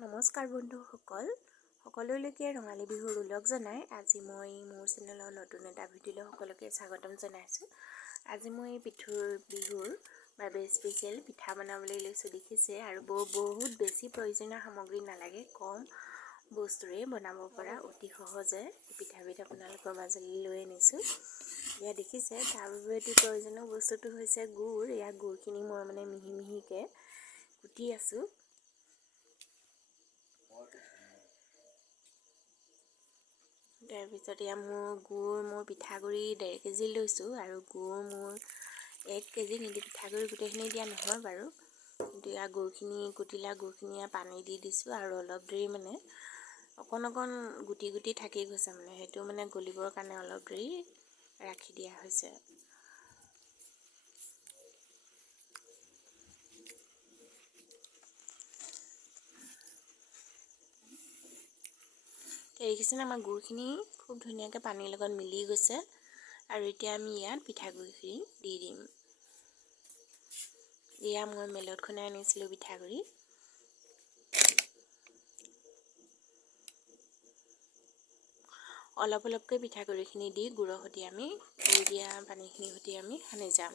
নমস্কাৰ বন্ধুসকল, সকলোলৈকে ৰঙালী বিহুৰ ওলগ জনাই আজি মই মোৰ চেনেলৰ নতুন এটা ভিডিঅ'লৈ সকলোকে স্বাগতম জনাইছোঁ। আজি মই বিহুৰ বাবে স্পেচিয়েল পিঠা বনাবলৈ লৈছোঁ দেখিছে, আৰু বহুত বেছি প্ৰয়োজনীয় সামগ্ৰী নালাগে, কম বস্তুৰে বনাব পৰা অতি সহজে পিঠাবিধ আপোনালোকৰ মাজলৈ লৈ আনিছোঁ। এয়া দেখিছে, তাৰ বাবে অতি প্ৰয়োজনীয় বস্তুটো হৈছে গুড়। এয়া গুড়খিনি মই মিহি মিহিকৈ কুটি আছোঁ। তাৰপিছত এয়া মোৰ পিঠাগুড়ি 1.5 কেজি লৈছোঁ, আৰু গুড় মোৰ 1 কেজি। কিন্তু পিঠাগুড়ি গোটেইখিনি দিয়া নহয় বাৰু, কিন্তু এয়া গুড়খিনি কুটিলা গুড়খিনি পানী দি দিছোঁ, আৰু অলপ দেৰি অকণ গুটি থাকি গৈছে, সেইটো গলিবৰ কাৰণে অলপ দেৰি ৰাখি দিয়া হৈছে। দেখিছেনে, আমাৰ গুড়খিনি খুব ধুনীয়াকৈ পানীৰ লগত মিলি গৈছে, আৰু এতিয়া আমি ইয়াত পিঠাগুড়িখিনি দি দিম। এয়া মই মেলত খুন্দাই আনিছিলোঁ পিঠাগুড়ি। অলপকৈ পিঠাগুড়িখিনি দি গুড়ৰ সৈতে গুড় দিয়া পানীখিনিৰ সৈতে আমি সানি যাম।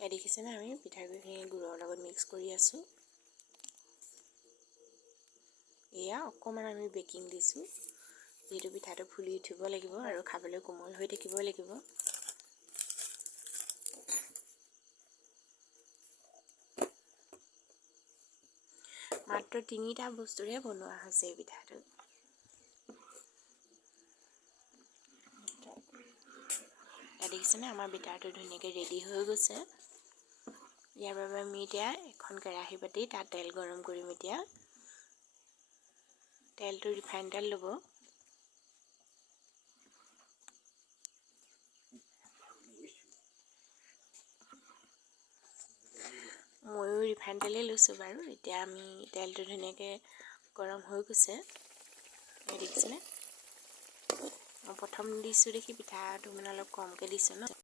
এয়া দেখিছেনে, আমি পিঠাগুড়িখিনি গুড়ৰ লগত মিক্স কৰি আছোঁ। এয়া অকণমান আমি বেকিং দিছোঁ, যিহেতু পিঠাটো ফুলি উঠিব লাগিব আৰু খাবলৈ কোমল হৈ থাকিব লাগিব। মাত্ৰ 3টা বস্তুৰে বনোৱা হৈছে এই পিঠাটো। এয়া দেখিছেনে, আমাৰ বেটাৰটো ধুনীয়াকৈ ৰেডি হৈ গৈছে। ইয়াৰ বাবে আমি এতিয়া এখন কেৰাহী পাতি তাত তেল গৰম কৰিম। এতিয়া তেলটো ৰিফাইন তেল ল'ব। ময়ো ৰিফাইন তেলেই লৈছোঁ বাৰু। এতিয়া আমি তেলটো ধুনীয়াকৈ গৰম হৈ গৈছে, দেখিছেনে। মই প্ৰথম দিছোঁ দেখি পিঠাটো অলপ কমকৈ দিছোঁ ন।